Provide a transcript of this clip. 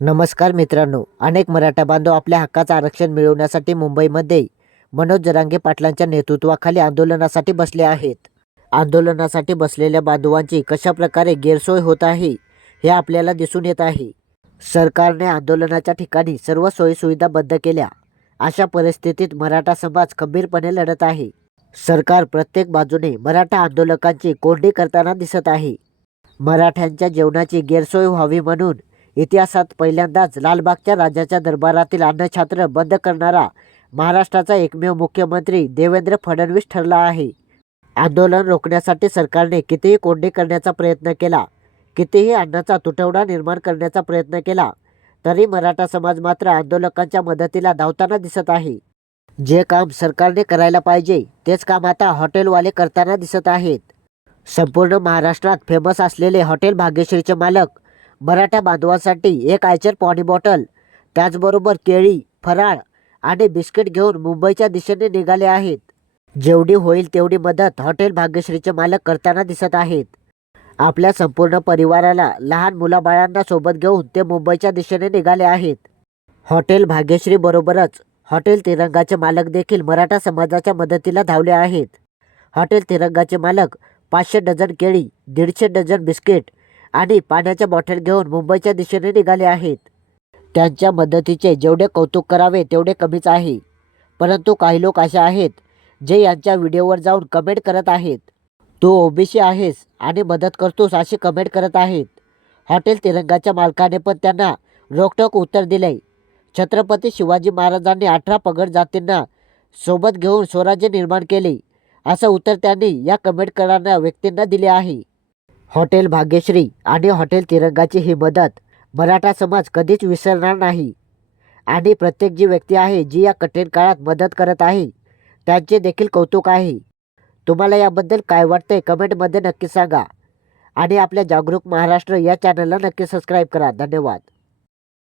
नमस्कार मित्रांनो अनेक मराठा बांधव आपल्या हक्काचं आरक्षण मिळवण्यासाठी मुंबईमध्ये मनोज जरांगे पाटलांच्या नेतृत्वाखाली आंदोलनासाठी बसले आहेत. आंदोलनासाठी बसलेल्या बांधवांची कशा प्रकारे गैरसोय होत आहे हे आपल्याला दिसून येत आहे. सरकारने आंदोलनाच्या ठिकाणी सर्व सोयीसुविधा बंद केल्या. अशा परिस्थितीत मराठा समाज खंबीरपणे लढत आहे. सरकार प्रत्येक बाजूने मराठा आंदोलकांची कोंडी करताना दिसत आहे. मराठ्यांच्या जेवणाची गैरसोय व्हावी म्हणून इतिहासात पहिल्यांदाच लालबागच्या राजाच्या दरबारातील अन्नछात्र बंद करणारा महाराष्ट्राचा एकमेव मुख्यमंत्री देवेंद्र फडणवीस ठरला आहे. आंदोलन रोखण्यासाठी सरकारने कितीही कोंडी करण्याचा प्रयत्न केला कितीही अन्नाचा तुटवडा निर्माण करण्याचा प्रयत्न केला तरी मराठा समाज मात्र आंदोलकांच्या मदतीला धावताना दिसत आहे. जे काम सरकारने करायला पाहिजे तेच काम आता हॉटेलवाले करताना दिसत आहेत. संपूर्ण महाराष्ट्रात फेमस असलेले हॉटेल भाग्यश्रीचे मालक मराठा बांधवांसाठी एक आयचर पाणी बॉटल त्याचबरोबर केळी फराळ आणि बिस्किट घेऊन मुंबईच्या दिशेने निघाले आहेत. जेवढी होईल तेवढी मदत हॉटेल भाग्यश्रीचे मालक करताना दिसत आहेत. आपल्या संपूर्ण परिवाराला लहान मुलाबाळांना सोबत घेऊन ते मुंबईच्या दिशेने निघाले आहेत. हॉटेल भाग्यश्री बरोबरच हॉटेल तिरंगाचे मालक देखील मराठा समाजाच्या मदतीला धावले आहेत. हॉटेल तिरंगाचे मालक पाचशे डझन केळी दीडशे डझन बिस्किट आणि पाण्याच्या बॉटल घेऊन मुंबईच्या दिशेने निघाले आहेत. त्यांच्या मदतीचे जेवढे कौतुक करावे तेवढे कमीच आहे. परंतु काही लोक असे आहेत जे यांच्या व्हिडिओवर जाऊन कमेंट करत आहेत. तू ओबीसी आहेस आणि मदत करतोस अशी कमेंट करत आहेत. हॉटेल तिरंगाच्या मालकाने पण त्यांना रोखटोक उत्तर दिले छत्रपती शिवाजी महाराजांनी अठरा पगड जातींना सोबत घेऊन स्वराज्य निर्माण केले. असं उत्तर त्यांनी या कमेंट करणाऱ्या व्यक्तींना दिले आहे. हॉटेल भाग्यश्री आणि हॉटेल तिरंगाची ही मदत मराठा समाज कधीच विसरणार नाही. आणि प्रत्येक जी व्यक्ती आहे जी या कठीण काळात मदत करत आहे त्यांचे देखील कौतुक आहे. तुम्हाला याबद्दल काय वाटतंय कमेंटमध्ये नक्की सांगा. आणि आपल्या जागरूक महाराष्ट्र या चॅनलला नक्की सबस्क्राईब करा. धन्यवाद.